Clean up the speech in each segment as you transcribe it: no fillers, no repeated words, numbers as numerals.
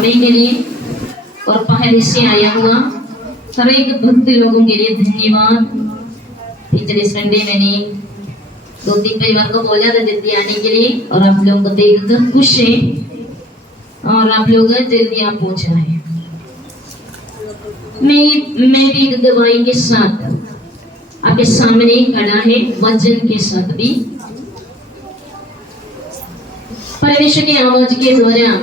समय के लिए और पहले से आया हुआ हर एक भक्त लोगों के लिए धन्यवाद। पिछले संडे मैंने 2-3 परिवार को बोला था जल्दी आने के लिए और आप लोगों को देखकर खुश है और आप लोग जल्दी आप पहुंच रहे हैं। मैं भी दवाई के साथ आपके सामने खड़ा है, वचन के साथ भी परमेश्वर की आवाज के द्वारा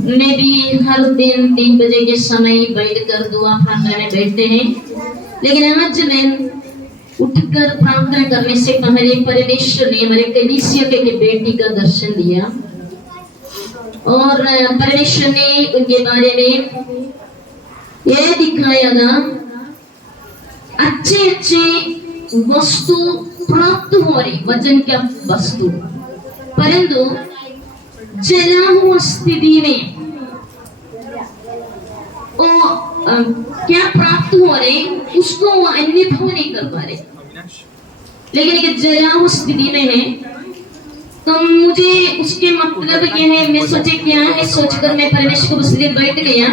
मैं भी हर दिन 3 बजे के समय बैठकर दुआ प्रार्थना में बैठते हैं, लेकिन आज मैं उठकर प्रार्थना करने से पहले परमेश्वर ने हमारे कलीसिया के बेटी का दर्शन दिया और परमेश्वर ने उनके बारे में यह दिखाया ना, अच्छे अच्छे वस्तु प्राप्त हो रही, वचन क्या वस्तु, परंतु जला हुआ स्थिति में वो क्या प्राप्त हो रहे उसको वो अनुभव नहीं कर पा रहे। लेकिन एक जला हुआ स्थिति में है तो मुझे उसके मतलब क्या है, मैं सोचे क्या है, सोचकर मैं परमेश्वर को उसके बैठ गया,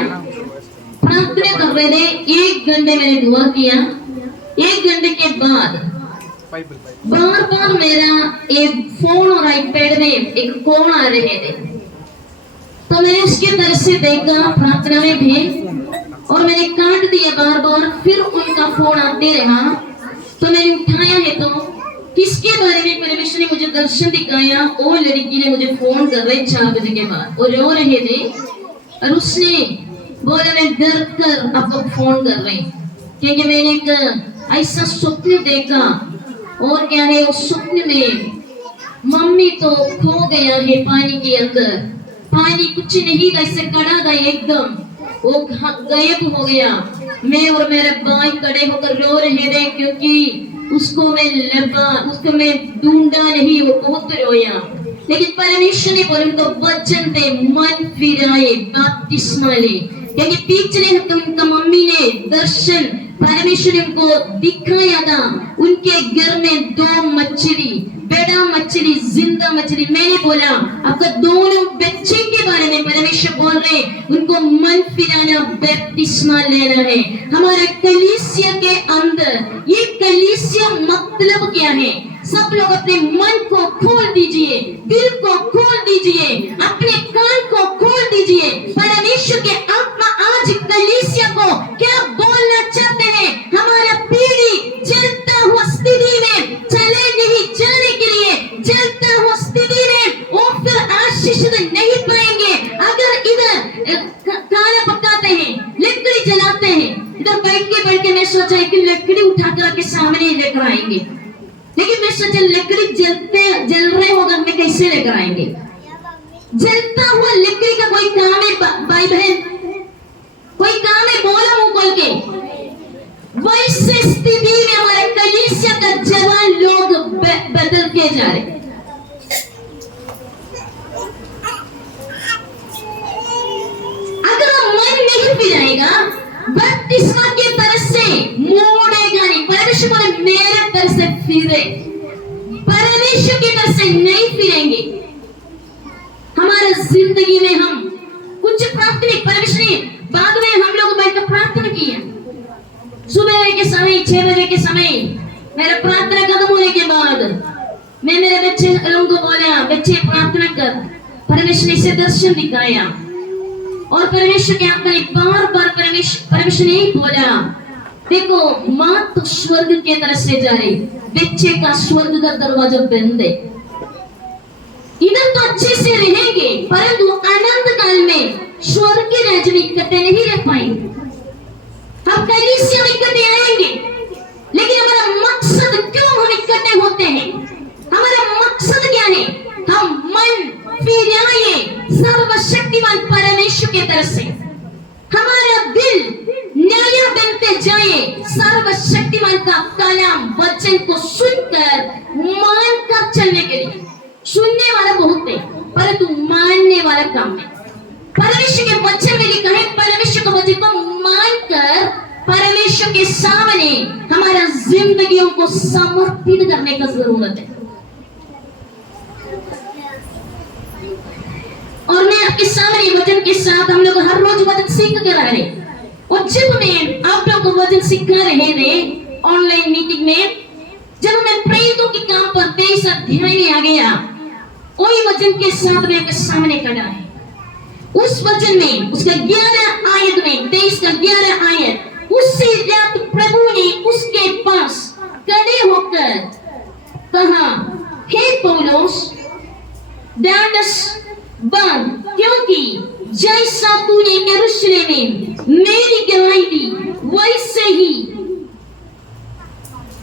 प्रार्थना कर रहे थे। 1 घंटे मैंने दुआ किया। 1 घंटे के बाद बार बार मेरा एक फोन और आईपैड में एक कॉल आ रहे थे, तो मैंने उसके तरफ से देखा प्रार्थना में भी और मैंने काट दिया बार बार। फिर उनका फोन आते रहा तो मैंने उठाया है तो किसके बारे में परमेश्वर ने मुझे दर्शन दिखाया। वो लड़की ने मुझे फोन कर रहे 4 बजे के बाद और रो रहे थे और उसने बोला मैं डर कर आपको फोन कर रही क्योंकि मैंने एक ऐसा स्वप्न देखा और क्या है उस स्वप्न में मम्मी तो खो गया है पानी के अंदर, पानी कुछ नहीं ऐसे कड़ा गया एकदम, वो गायब हो गया। मैं और मेरे भाई खड़े होकर रो रहे थे क्योंकि उसको मैं ढूंढा नहीं, वो बहुत रोया। लेकिन परमेश्वर ने बोले उनको वचन दे, मन फिराए, बपतिस्मा ले, क्योंकि पिछले उनका मम्मी ने दर्शन परमेश्वर ने उनको दिखाया था। उनके घर में 2 मछली, बड़ा मछली, जिंदा मछली। मैंने बोला आपका दोनों बच्चे के बारे में परमेश्वर बोल रहे उनको मन फिराना, बपतिस्मा लेना है। हमारे कलीसिया के अंदर ये कलीसिया मतलब क्या है? सब लोग अपने मन को खोल दीजिए, दिल को खोल दीजिए, अपने कान को खोल दीजिए। परमेश्वर के आत्मा आज कलीसिया को क्या बोलना चाहते हैं? हमारा पीढ़ी जलता हुआ स्थिति में चले नहीं जाने के लिए, जलता हुआ स्थिति में वो फिर आशीष नहीं पाएंगे। अगर इधर खाना पकाते हैं, लकड़ी जलाते हैं, इधर बैठ के मैं सोचा कि लकड़ी उठाकर के सामने लेकर आएंगे, लेकिन मैं सोचा लकड़ी जल रहे हो घर में कैसे लेकर आएंगे? जलता हुआ लकड़ी का कोई काम है भाई बहन? कोई काम है? बोला मुंह खोल के। वैसे स्थिति में हमारे कलीसिया का जवान लोग बदल के जा रहे। अगर मन नहीं फिराएगा, बपतिस्मा की तरफ से मोड़ेगा नहीं। परमेश्वर बोले मेरे तरफ से फिरे, परमेश्वर की तरफ से नहीं फिरेंगे। हमारे जिंदगी में हम कुछ प्राप्त नहीं, परमेश्वर ने बाद में हम लोग बैठकर प्रार्थना किया। सुबह के समय 6 बजे के समय मेरा प्रार्थना खत्म होने के बाद मैं मेरे बच्चे लोगों को बोला बच्चे प्रार्थना कर, परमेश्वर ने इसे दर्शन दिखाया और परमेश्वर के आत्मा ने बार बार परमेश्वर ने बोला देखो माँ तो स्वर्ग के तरफ से जा रही, बच्चे का स्वर्ग का दरवाजा बंद है। इधर तो अच्छे से रहेंगे परंतु अनंत काल में स्वर्ग के राज्य में इकट्ठे नहीं रह पाएंगे। हम कलीसिया में इकट्ठे आएंगे, लेकिन हमारा मकसद क्यों हम इकट्ठे होते हैं? हमारा मकसद क्या है? हम मन फिराए सर्वशक्तिमान परमेश्वर की तरफ से, हमारा दिल नया बनते जाए सर्वशक्तिमान का कलाम वचन को सुनकर मानकर चलने के लिए। सुनने वाला बहुत है परंतु मानने वाला कम है। परमेश्वर के वचन में लिखा है परमेश्वर के वचन को मानकर परमेश्वर के सामने हमारा जिंदगियों को समर्पित करने का जरूरत है। और मैं आपके सामने वचन के साथ हम लोग हर रोज वचन सीख कर आ रहे, और जब मैं आप लोगों को वचन सिखा रहे थे ऑनलाइन मीटिंग में, जब मैं प्रेरितों के काम पर 23 अध्याय में आ गया, वही वचन के साथ में आपके सामने खड़ा है। उस वचन में उसका 11 आयत में 23 का 11 आयत, उसी रात प्रभु ने उसके पास खड़े होकर कहा, हे पौलुस, डांडस बांध, क्योंकि जैसा तूने यरूशलेम में मेरी गवाही दी, वैसे ही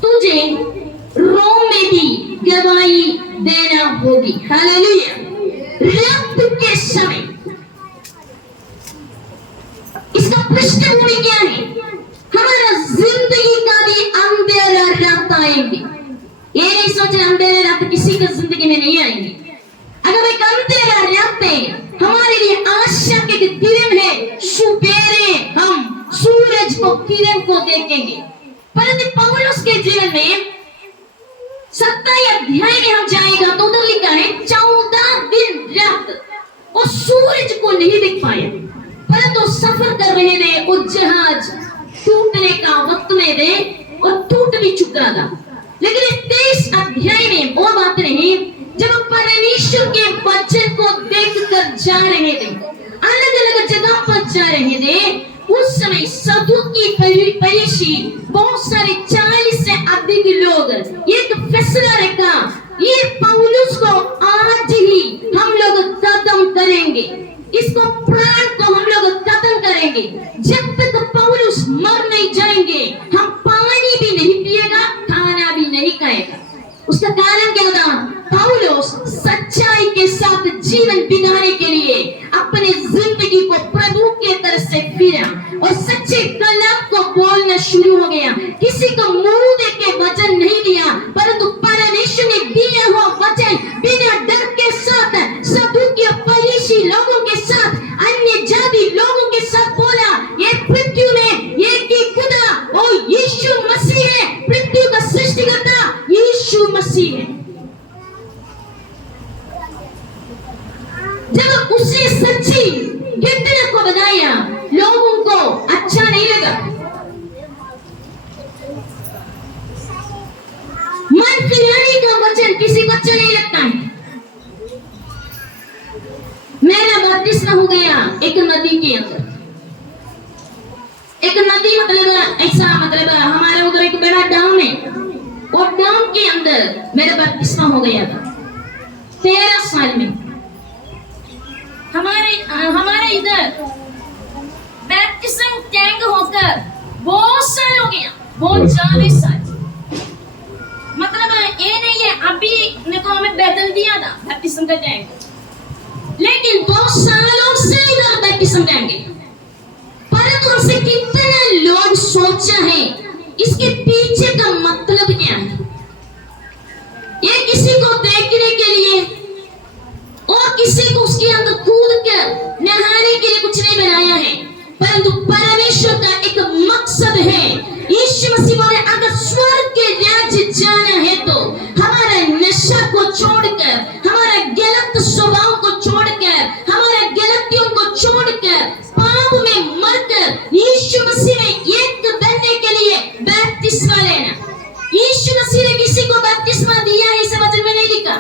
तुझे रोम में भी गवाही देना होगी। हालेलुया। रात के समय इसका पृष्ठभूमि क्या है? हमारा जिंदगी का भी अंधेरा रात आएंगे। ये नहीं सोचना अंधेरा रात किसी की जिंदगी में नहीं आएंगे। अगर एक अंधेरा रात है, हमारे लिए आशा के किरण है, सुबेरे हम सूरज को किरण को देखेंगे। परंतु पौलुस के जीवन में 27 अध्याय में हम जाएगा तो उधर लिखा है 14 दिन रात और सूरज को नहीं देख पाए, परंतु सफर कर रहे थे, वो जहाज टूटने का वक्त में थे और टूट भी चुका था। लेकिन 23 अध्याय में वो बात नहीं, जब परमेश्वर के वचन को देखकर जा रहे थे, अलग अलग जगह पर जा रहे थे, उस समय सदूकी फरीसी बहुत सारे 40 से अधिक लोग एक फैसला रखा, ये पौलुस को आज ही हम लोग खत्म करेंगे, इसको प्राण को हम लोग खत्म करेंगे, जब तक पौलुस मर नहीं जाएंगे हम पानी भी नहीं पिएगा, खाना भी नहीं खाएगा। उसका कारण क्या था? पौलुस सच्चाई के साथ जीवन बिताने के लिए अपने जिंदगी को प्रभु के तरफ से फिरा और सच्चे कलाम को बोलना शुरू हो गया। किसी को मुंह देख के वचन नहीं दिया, परंतु परमेश्वर ने दिया हुआ वचन बिना डर के साथ सदूकी फरीसी लोगों के साथ, अन्य जाति लोगों के साथ बोला, ये पृथ्वी में एक ही खुदा और यीशु मसीह है, पृथ्वी का सृष्टिकर्ता यीशु मसीह है। जब उसने सच्ची घटना को बताया, लोगों को अच्छा नहीं लगा, मन फिराने का वचन किसी को अच्छा नहीं लगता है। मेरा बपतिस्मा हो गया एक नदी के अंदर। एक नदी मतलब ऐसा, मतलब हमारे उधर एक बड़ा डैम है, और डैम के अंदर मेरा बपतिस्मा हो गया था 13 साल में। हमारे इधर बैप्टिज्म टैंक होकर बहुत साल हो गया, बहुत 40 साल। मतलब ये नहीं है अभी मेरे को हमें बदल दिया था बैप्टिज्म का टैंक, लेकिन बहुत सालों से इधर बैप्टिज्म टैंक है। परंतु हमसे कितने लोग सोचा है इसके पीछे का मतलब क्या है? ये किसी को देखने के लिए और किसी को उसके अंदर कूद कर नहाने के लिए कुछ नहीं बनाया है, परंतु परमेश्वर का एक मकसद है। यीशु मसीह बोले, अगर स्वर्ग के राज्य जाना है तो हमारा नशा को छोड़कर, हमारा गलत स्वभाव को छोड़कर, हमारा गलतियों को छोड़कर, पाप में मरकर यीशु मसीह में एक बनने के लिए बपतिस्मा लेना। यीशु मसीह ने किसी को बपतिस्मा दिया है इसे वचन में नहीं लिखा।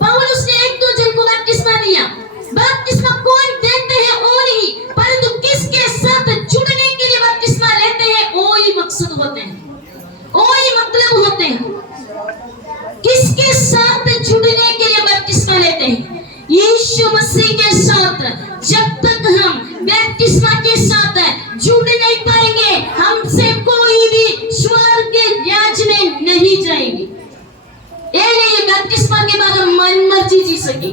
पौलुस ने 1-2 जन को बपतिस्मा दिया। बपतिस्मा कौन देते हैं वो नहीं, परंतु किसके साथ जुड़ने के लिए बपतिस्मा लेते हैं वो ही मकसद होते हैं, वो ही मतलब होते हैं। किसके साथ जुड़ने के लिए बपतिस्मा लेते हैं? यीशु मसीह के साथ। जब तक हम बपतिस्मा के साथ जुड़ नहीं पाएंगे, हमसे कोई भी स्वर्ग के राज्य में नहीं जाएंगे। ये नहीं बपतिस्मा के बाद हम मनमर्जी जी सके,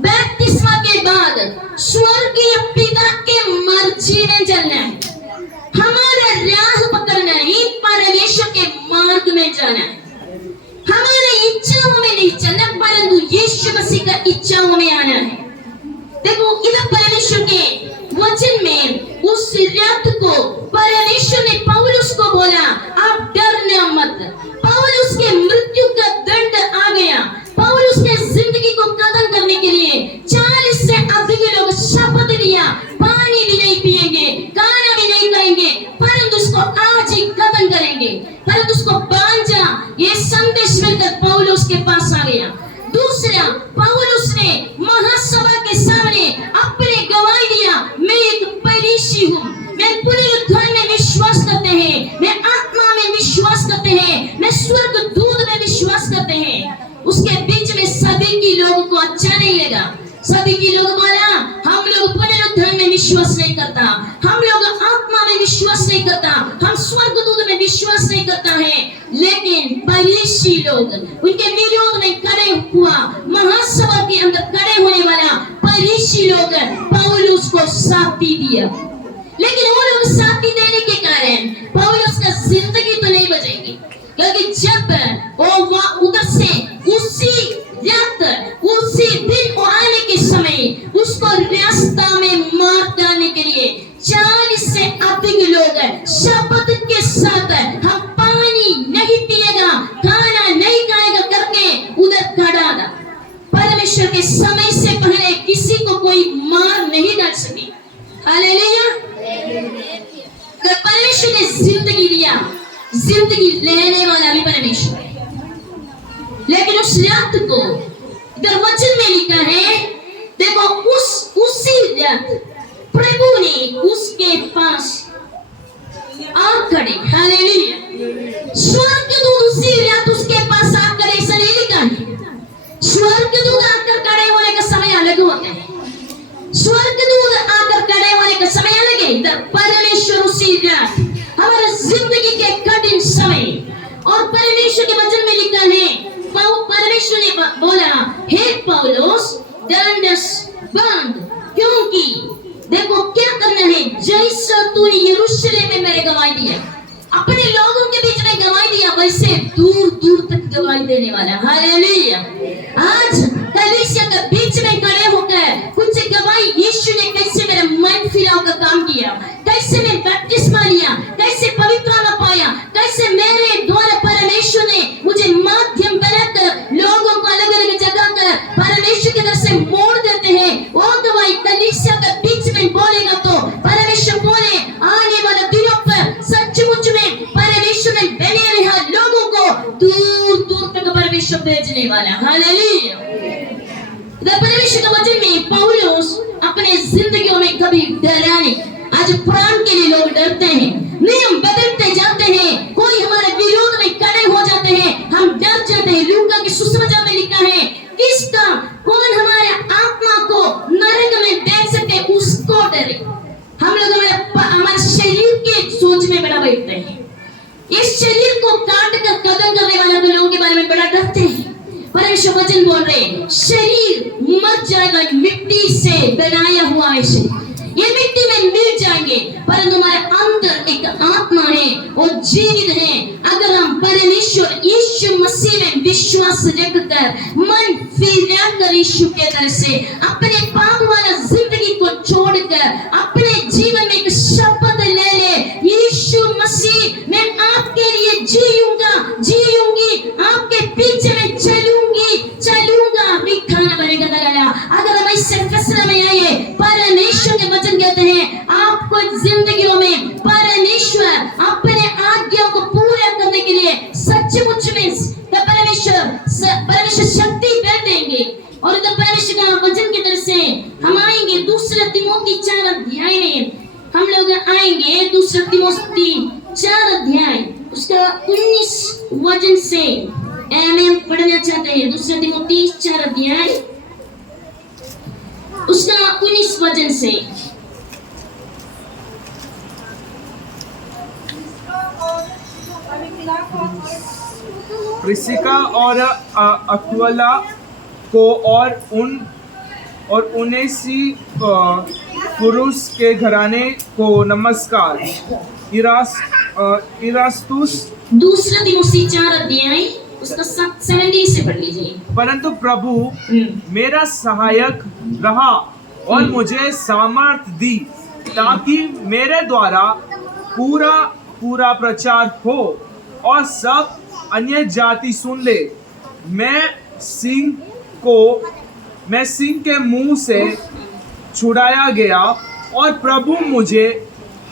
बपतिस्मा के बाद स्वर्गीय पिता के मर्जी में चलना है, हमारा राह पकड़ना है, परमेश्वर के मार्ग में जाना है। हमारे इच्छाओं में नहीं चलना, परंतु यीशु मसीह का इच्छाओं में आना है। देखो इधर परमेश्वर के वचन में उस रात को परमेश्वर ने पौलुस को बोला, आप डरना मत। पौलुस के मृत्यु का दंड आ गया। पौलुस ने जिंदगी को खत्म करने के लिए 40 से अधिक लोग शपथ लिया, करेंगे, परंतु उसको बांध जा, ये संदेश मिलकर पौलुस के पास आ गया। दूसरा, पौलुस ने महासभा के सामने अपने गवाही दिया, मैं एक फरीसी हूँ, मैं पुनरुत्थान में विश्वास करते हैं, मैं आत्मा में विश्वास करते हैं, मैं स्वर्ग दूत में विश्वास करते हैं। उसके बीच में सभी की लोगों को अच्छा नहीं लगा। सभी की लोग बोला, हम लोग पुनरुत्थान में विश्वास नहीं करता, हम लोग आत्मा में विश्वास नहीं करता, हम स्वर्गदूत में विश्वास नहीं करता है। लेकिन फरीसी लोग उनके विरोध में खड़े हुआ, महासभा के अंदर खड़े होने वाला फरीसी लोग पौलुस को साथी दिया। लेकिन वो लोग साथी देने के कारण पौलुस का जिंदगी तो नहीं बचेगी, क्योंकि जब वो उधर से उसी दिन और आने के समय उसको रास्ता में मार डालने के लिए 40 से अधिक लोग शपथ के साथ हम पानी नहीं पिएगा, खाना नहीं खाएगा करके उधर खड़ा था। परमेश्वर के समय से पहले किसी को कोई मार नहीं डाल सके। हालेलुया। अगर परमेश्वर ने जिंदगी दिया, जिंदगी लेने वाला भी परमेश्वर है। लेकिन उस रात को इधर वचन में लिखा है, देखो उसी रात प्रभु ने उसके पास आ खड़े। हालेलुया। स्वर्गदूत उसी रात उसके पास आ खड़े, ऐसा नहीं लिखा है। स्वर्गदूत आकर खड़े होने का समय अलग होता है, स्वर्गदूत आकर खड़े होने का समय अलग है। इधर परमेश्वर उसी रात हमारे जिंदगी के कठिन समय, और परमेश्वर के वचन में लिखा है, परमेश्वर ने बोला, हे पौलुस दंडस बंद, क्योंकि देखो क्या करना है, जैसा तूने यरूशलेम में मेरे गवाही दिया, अपने लोगों के बीच में गवाही दिया, वैसे दूर दूर तक गवाही देने वाला। हालेलुया। आज कलीसिया के बीच में खड़े होकर कुछ गवाही, यीशु ने कैसे मेरा मन फिराव का काम किया, कैसे मैं बपतिस्मा लिया, कैसे पवित्र आत्मा पाया, कैसे मेरे द्वारा परमेश्वर ने मुझे माध्यम बनाकर लोगों को अलग अलग जगह कर परमेश्वर की तरफ से मोड़ देते हैं। वो गवाही कलीसिया के बीच में बोलेगा तो परमेश्वर बोले, आने वाले दिनों पर सचमुच में परमेश्वर ने बने रहा लोगों को दूर दूर तक परमेश्वर भेजने वाला। हालेलुया। परमेश्वर के वचन में पौलुस अपने जिंदगियों में कभी डरा नहीं। आज प्राण के लिए लोग डरते हैं, नियम बदलते जाते हैं, कोई हमारे विरोध में खड़े हो जाते हैं, हम डर जाते हैं। लूका के सुसमाचार में लिखा है, किसका कौन हमारे आत्मा को नरक में डाल सके उसको डरे। हम लोग हमारे शरीर के सोच में बड़ा बैठते हैं, इस शरीर को काट कर कत्ल करने वाले लोगों के बारे में बड़ा डरते हैं। परमेश्वर वचन बोल रहे हैं, शरीर मर जाएगा, मिट्टी से बनाया हुआ है शरीर, ये मिट्टी में मिल जाएंगे, परंतु हमारे अंदर एक आत्मा है, वो जीवित है। अगर हम परमेश्वर यीशु मसीह में विश्वास रखकर मन फिराकर यीशु के तरफ से अपने पाप वाला जिंदगी को छोड़कर अपने जीवन में एक शपथ ले ले, यीशु मसीह मैं आपके लिए जीऊंगी, आपके पीछे में चलूंगा, भी खाना बनेगा दगाला। अगर हम इससे फैसला में आए, परमेश्वर के वचन कहते हैं, आपको जिंदगियों में परमेश्वर अपने आज्ञा को पूरा करने के लिए सचमुच में परमेश्वर शक्ति दे देंगे। और इधर परमेश्वर का वचन की तरफ से हम आएंगे, दूसरा तिमोथी 4 अध्याय में हम लोग आएंगे। दूसरा तिमोथी 4 अध्याय उसका 19 वचन से हम पढ़ना चाहते हैं। दूसरा तिमोथी 4 अध्याय उसका 19 वचन से। प्रिस्का और अक्विला को और उनेसी पुरुष के घराने को नमस्कार। इरास्तुस दूसरा तिमोथी 4 अध्याय उसका 70 से पढ़ लीजिए। परंतु प्रभु मेरा सहायक रहा और मुझे सामर्थ दी, ताकि मेरे द्वारा पूरा प्रचार हो और सब अन्य जाति सुन ले। मैं सिंह के मुंह से छुड़ाया गया और प्रभु मुझे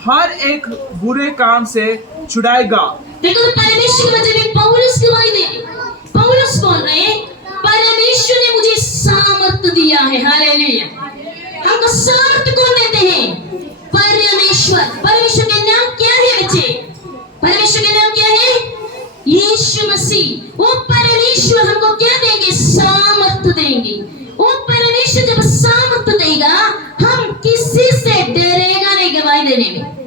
हर एक बुरे काम से छुड़ाएगा। देखो तो परमेश्वर के वचन में पौलुस गवाही दे रहे, पौलुस बोल रहे हैं परमेश्वर ने मुझे सामर्थ दिया है। हालेलुया। हमको सामर्थ कौन देते हैं? परमेश्वर। परमेश्वर के नाम क्या है बच्चे? परमेश्वर के नाम क्या है? यीशु मसीह। वो परमेश्वर हमको क्या देंगे? सामर्थ देंगे। वो परमेश्वर जब सामर्थ देगा हम किसी से डरेगा नहीं गवाही देने में।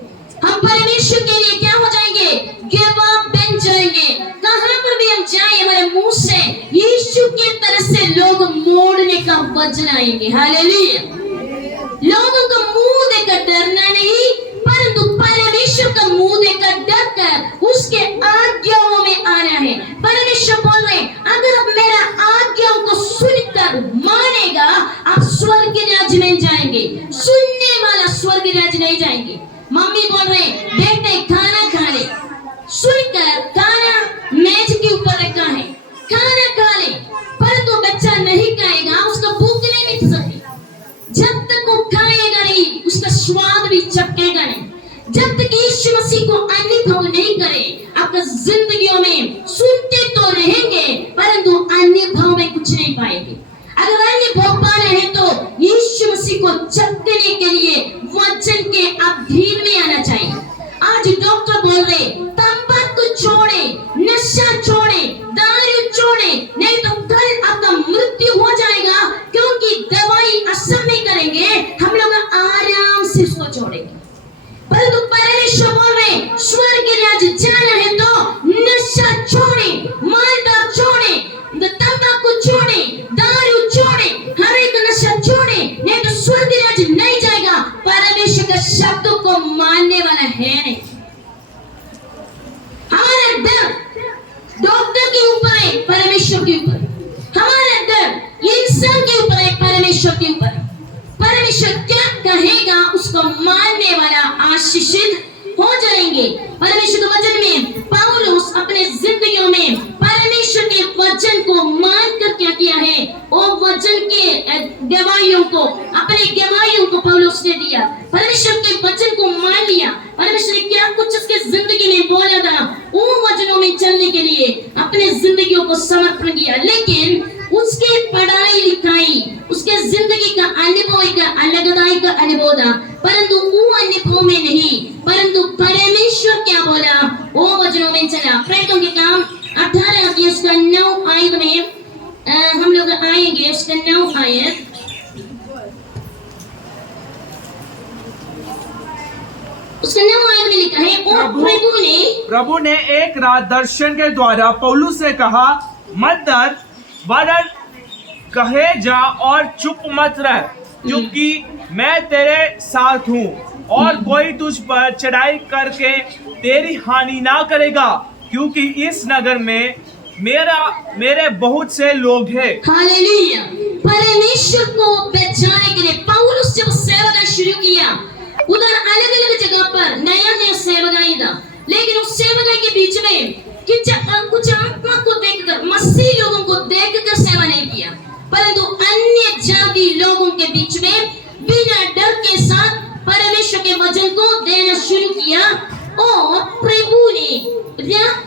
हम परमेश्वर के लिए क्या हो जाएंगे? गवाह बन जाएंगे। कहां पर भी हम जाएं हमारे मुंह से यीशु की तरफ से लोग मोड़ने का वचन आएंगे। हालेलुया। लोगों का मुंह देखकर डरना नहीं, परंतु परमेश्वर का मुंह देखकर डरकर उसके आज्ञाओं में आना है। परमेश्वर बोल रहे अगर आप मेरा आज्ञाओं को सुनकर मानेगा आप स्वर्ग राज्य में जाएंगे। सुनने वाला स्वर्ग राज्य नहीं जाएंगे। मम्मी बोल रहे बेटे खाना खा ले, सुनकर खाना मेज के ऊपर रखा है, खाना खा ले, परंतु बच्चा नहीं खाएगा, उसका भूख नहीं मिट सकती। जब तक वो खाएगा नहीं उसका स्वाद भी चखेगा नहीं। जब तक यीशु मसीह को अनुभव नहीं करे आपका जिंदगियों में सुनते तो रहेंगे परंतु अनुभव में कुछ नहीं पाएंगे। अगर अनुभव पाना है तो यीशु मसीह को चखने के लिए वचन के अधीन में आना चाहिए। आज डॉक्टर बोल रहे तंबाकू छोड़े, नशा छोड़े, दारू छोड़े, नहीं तो कल आपका मृत्यु हो जाएगा, क्योंकि दवाई असर नहीं करेंगे, हम लोग आराम से उसको छोड़ेंगे। परंतु परमेश्वर बोल रहे स्वर्ग राज्य जाना है तो नशा छोड़े, मालदार छोड़े, तंबाकू छोड़े, दारू छोड़े, हर एक नशा छोड़े, नहीं तो स्वर्ग राज्य नहीं जाएगा। परमेश्वर के शब्दों को मानने वाला है नहीं। हमारा डर डॉक्टर के ऊपर है, परमेश्वर के ऊपर। हमारा डर इंसान के ऊपर है, परमेश्वर के ऊपर। परमेश्वर क्या कहेगा उसको मानने वाला आशीषित हो जाएंगे। परमेश्वर के वचन में पौलुस अपने जिंदगियों में परमेश्वर के वचन को मानकर क्या किया है? वो वचन के गवाहियों को, अपने गवाहियों को पौलुस ने दिया। परमेश्वर के वचन को मान लिया। परमेश्वर ने क्या कुछ उसके जिंदगी में बोला था, उन वचनों में चलने के लिए अपने जिंदगियों को समर्पण किया। लेकिन उसके पढ़ाई लिखाई, उसके जिंदगी का अनुभव एक अलगदाई का अनुभव था, परंतु वो अनुभव में नहीं, परंतु परमेश्वर क्या बोला वो वचनों में चला। प्रेरितों के काम 18 अध्याय उसका 9 आयत में हम लोग आएंगे। उसका 9 आयत उसका 9 आयत में लिखा है और प्रभु ने एक रात दर्शन के द्वारा पौलुस से कहा मत डर, वरन कहे जा और चुप मत रह, क्योंकि मैं तेरे साथ हूँ और कोई तुझ पर चढ़ाई करके तेरी हानि ना करेगा, क्योंकि इस नगर में मेरे बहुत से लोग हैं। हालेलुया। परमेश्वर को पहचानने के लिए पौलुस जब सेवकाई शुरू किया, उधर अलग अलग जगह पर नया नया सेवकाई था, लेकिन उस सेवकाई के बीच में कुछ आत्मा को देखकर, मसीह लोगों को देखकर सेवा नहीं किया, परंतु अन्य जाति लोगों के बीच में बिना डर के साथ परमेश्वर के वचन को देना शुरू किया। और प्रभु ने रात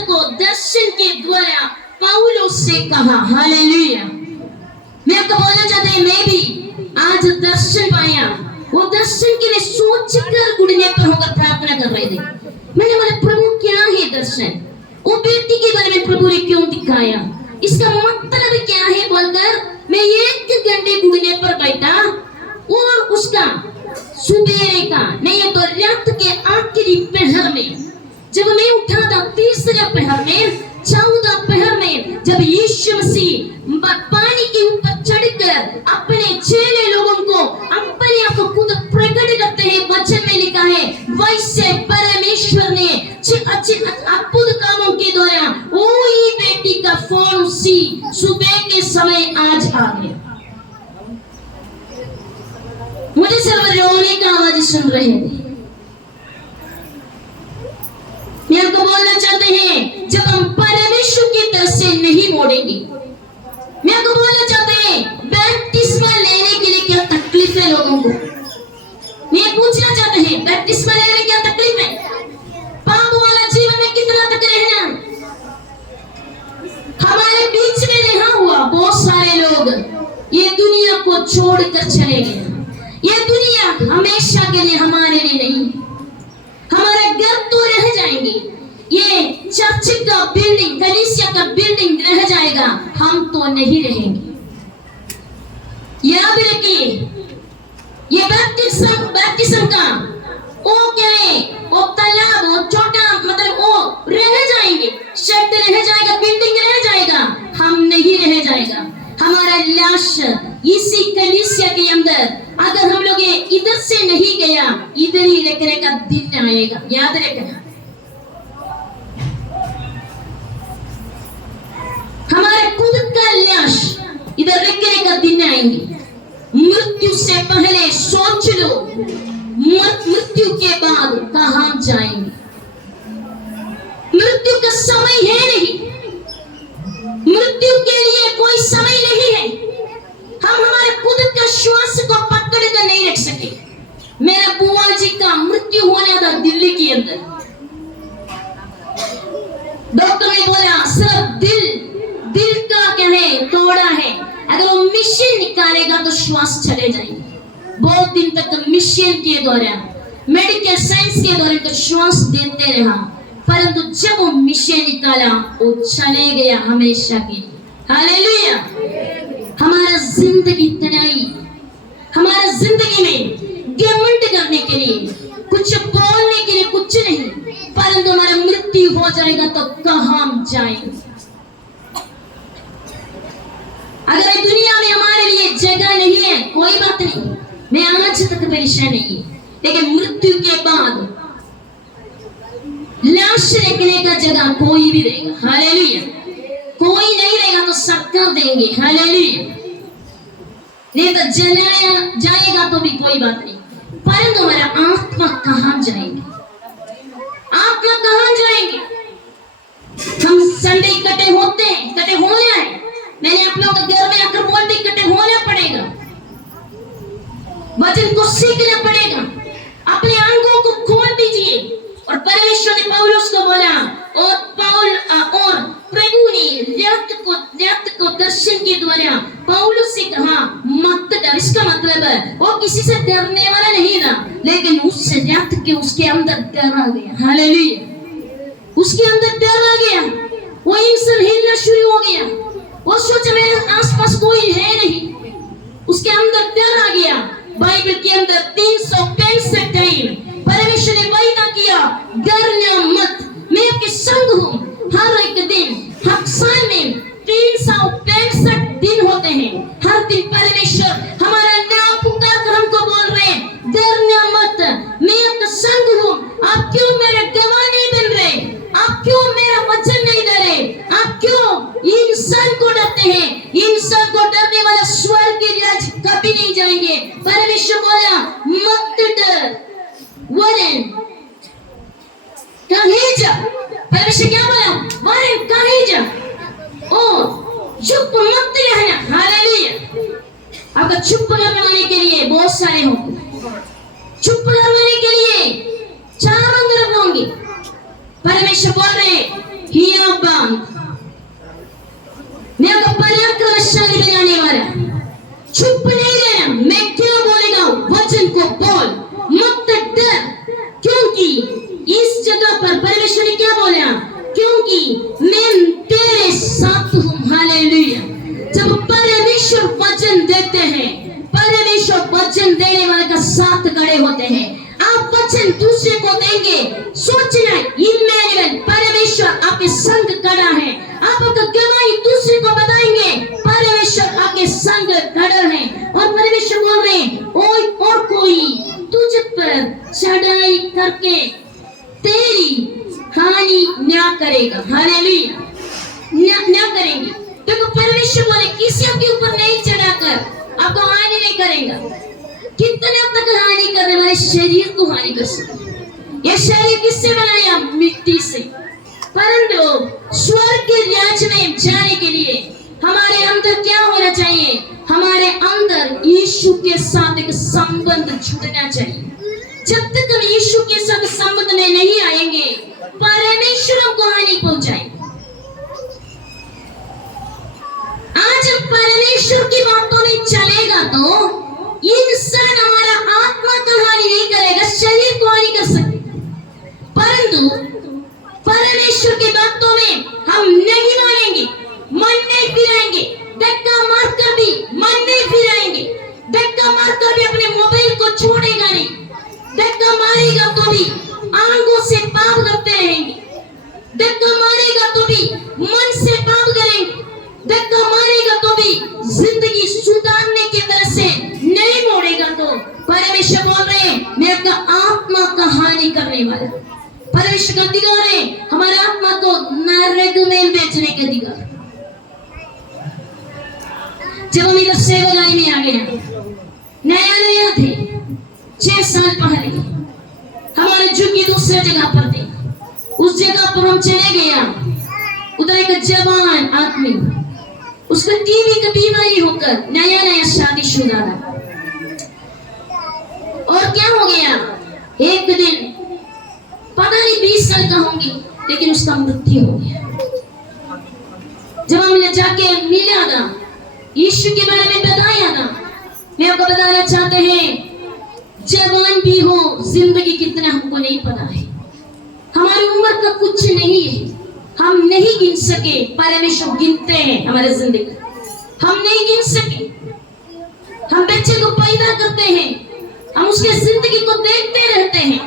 को दर्शन के द्वारा पौलुस से कहा। हालेलुया। मैं आपको बोलना चाहता हूं, मैं भी आज दर्शन पाया। वो दर्शन के लिए सोचकर गुड़ने पर होकर प्रार्थना कर रहे थे। मैंने बोला प्रभु क्या है दर्शन? वो व्यक्ति के बारे में प्रभु ने क्यों दिखाया, इसका मतलब क्या है बोलकर मैं 1 घंटे गुड़ने पर बैठा। और उसका सुबह का नहीं तो रात के आखिरी पहर में जब मैं उठा था, तीसरा पहर में, 14 पहर में, जब यीशु मसीह पानी के ऊपर चढ़कर अपने चेले लोगों को अपने आप को खुद प्रकट करते हैं, वचन में लिखा है वैसे परमेश्वर ने अद्भुत कामों के द्वारा वही बेटी का फोन उसी सुबह के समय आज आ गया। मुझे सब रोने का आवाज सुन रहे थे। मैं आपको बोलना चाहते हैं जब हम परमेश्वर की तरफ से नहीं मोड़ेंगे, मैं आपको बोलना चाहते हैं बैप्टिस्मा लेने के लिए क्या तकलीफ है लोगों को। मैं पूछना चाहते हैं बैप्टिस्मा लेने में क्या तकलीफ है? ये दुनिया को छोड़कर चले गए। ये दुनिया हमेशा के लिए हमारे लिए नहीं है। हमारे घर तो रह जाएंगे, ये चर्च का बिल्डिंग, कलीसिया का बिल्डिंग रह जाएगा, हम तो नहीं रहेंगे। याद रखिए, ये बैप्टिज्म का वो क्या है, वो तालाब, वो छोटा मतलब वो रह जाएंगे, शब्द रह जाएगा, बिल्डिंग रह जाएगा, हम नहीं रह जाएगा। हमारा लाश इसी कलीसिया के अंदर, अगर हम लोग इधर से नहीं गया, इधर ही रखने का दिन आएगा। याद रखना, हमारे खुद का लाश इधर रखने का दिन आएंगे। मृत्यु से पहले सोच लो, मृत्यु के बाद कहां जाएंगे। मृत्यु का समय है नहीं, मृत्यु के लिए कोई समय नहीं है। हम हमारे खुद का श्वास को पकड़ कर नहीं रख सके। मेरा बुआ जी का मृत्यु होने था दिल्ली के अंदर। डॉक्टर ने बोला सिर्फ दिल का क्या है, तोड़ा है, अगर वो मशीन निकालेगा तो श्वास चले जाएंगे। बहुत दिन तक मशीन के द्वारा, मेडिकल साइंस के द्वारा तो श्वास देते रहा, परंतु जब वो मशीन निकाला वो चले गया हमेशा के लिए। हालेलुया। हमारा जिंदगी तनाई, हमारा जिंदगी में घमंड करने के लिए, कुछ बोलने के लिए कुछ नहीं, परंतु हमारा मृत्यु हो जाएगा तो कहां जाएंगे। अगर दुनिया में हमारे लिए जगह नहीं है, कोई बात नहीं, मैं आज तक परेशान नहीं, लेकिन मृत्यु के बाद लाश रखने का जगह कोई भी देगा। हालेलुया। कोई नहीं रहेगा तो सरकार देंगे। हालेलुया। नहीं तो जलाया जाएगा तो भी कोई बात नहीं, परंतु हमारा आत्मा कहां जाएंगे, आत्मा कहां जाएंगे। हम संडे इकट्ठे होते हैं, इकट्ठे होना है, मैंने आप लोगों के घर में आकर बोलते इकट्ठे होना पड़ेगा, वचन को सीखना पड़ेगा, अपने अंगों को खोल दीजिए। और परमेश्वर ने पौलुस को बोला, और प्रभु ने रात को दर्शन के द्वारा पौलुस से कहा मत डर। इसका मतलब है वो किसी से डरने वाला नहीं था, लेकिन उससे रात के उसके अंदर डर आ गया। हालेलुया। उसके अंदर डर आ गया, वो इंसान हिलना शुरू हो गया, वो सोचा मेरे आसपास कोई है नहीं, उसके अंदर डर आ गया। बाइबल के अंदर 365 टाइम परमेश्वर ने वायदा किया, डरना मत, मैं आपके संग हूँ। हर एक दिन, हर साल में 365 दिन होते हैं, हर दिन परमेश्वर हमारा नाम पुकार कर हमको बोल रहे हैं, डरना मत, मैं आपका संग हूँ। आप क्यों मेरे गवाह नहीं बन रहे, आप क्यों मेरा वचन नहीं दे रहे, आप क्यों इंसान को डरते हैं। इंसान को डरने वाला स्वर्ग के राज कभी नहीं जाएंगे। परमेश्वर बोला मत डर, वरन कहीं जा। परमेश्वर क्या बोला, वरन कहीं जा, ओ चुप मत रहना। हालेलुया। आपका चुप करने के लिए बहुत सारे होंगे, चुप करने के लिए चारों तरफ होंगे। परमेश्वर बोल रहे हिया बांध, मैं आपका पराक्रमशाली बनाने वाला, चुप नहीं रहना। मैं क्या बोलेगा वचन को बोल, मत डर, क्योंकि इस जगह पर परमेश्वर ने क्या बोला, क्योंकि मैं तेरे साथ हूँ। हालेलुया। जब परमेश्वर वचन देते हैं, परमेश्वर वचन देने वाले का साथ खड़े होते हैं। आप वचन दूसरे को देंगे, सोचना इम्मानुएल परमेश्वर आपके संग खड़ा है। आप आपका गवाही दूसरे को बताएंगे, परमेश्वर आपके संग खड़ा है। और परमेश्वर बोल रहे हैं, और कोई तुझ पर चढ़ाई करके तेरी हानि ना करेगा। हालेलुया। ना करेंगे, देखो परमेश्वर बोले किसी के ऊपर नहीं चढ़ाकर आपको हानि नहीं करेगा। कितने तक हानि करने वाले शरीर को हानि कर सकते। ये शरीर किससे बनाया, मिट्टी से, परंतु स्वर्ग के राज्य में जाने के लिए हमारे अंदर क्या होना चाहिए, हमारे अंदर यीशु के साथ एक संबंध जुड़ना चाहिए। जब तक हम यीशु के साथ संबंध में नहीं आएंगे, परमेश्वर हमको हानि पहुंचाएंगे। आज हम परमेश्वर परमेश्वर की बातों में चलेगा तो इंसान हमारा आत्मा का हानि नहीं करेगा, शरीर को हानि कर सकता। परंतु परमेश्वर की बातों में हम नहीं मानेंगे, मन नहीं फिराएंगे, धक्का मारकर भी मन नहीं फिराएंगे, धक्का मारकर भी अपने मोबाइल को छोड़ेगा नहीं, धक्का मारेगा तो भी आंखों से पाप करते रहेंगे, धक्का मारेगा तो भी मन से पाप करेंगे, धक्का मारेगा तो भी जिंदगी सुधारने की तरह से नहीं मोड़ेगा तो परमेश्वर बोल रहे हैं मैं आपका आत्मा का हानि करने वाला। परमेश्वर का अधिकार है हमारे आत्मा को नरक में बेचने के अधिकार। जब हम इधर सेवागाई में आ गए, नया नया थे, 6 साल पहले हमारे झुग्गी दूसरे जगह पर थे। उस जगह पर हम चले गया, उधर एक जवान आदमी, उसका टीबी की बीमारी होकर नया नया शादीशुदा था। और क्या हो गया, एक दिन पता नहीं 20 साल का होंगे, लेकिन उसका मृत्यु हो गया। जब हमने जाके मिला था, यीशु के बारे में बताया था, मैं आपको बताना चाहते हैं जवान भी हो, जिंदगी कितना हमको नहीं पता है, हमारी उम्र का कुछ नहीं है, हम नहीं गिन सके, परमेश्वर गिनते हैं हमारे जिंदगी, हम नहीं गिन सके। हम बच्चे को पैदा करते हैं, हम उसके जिंदगी को देखते रहते हैं,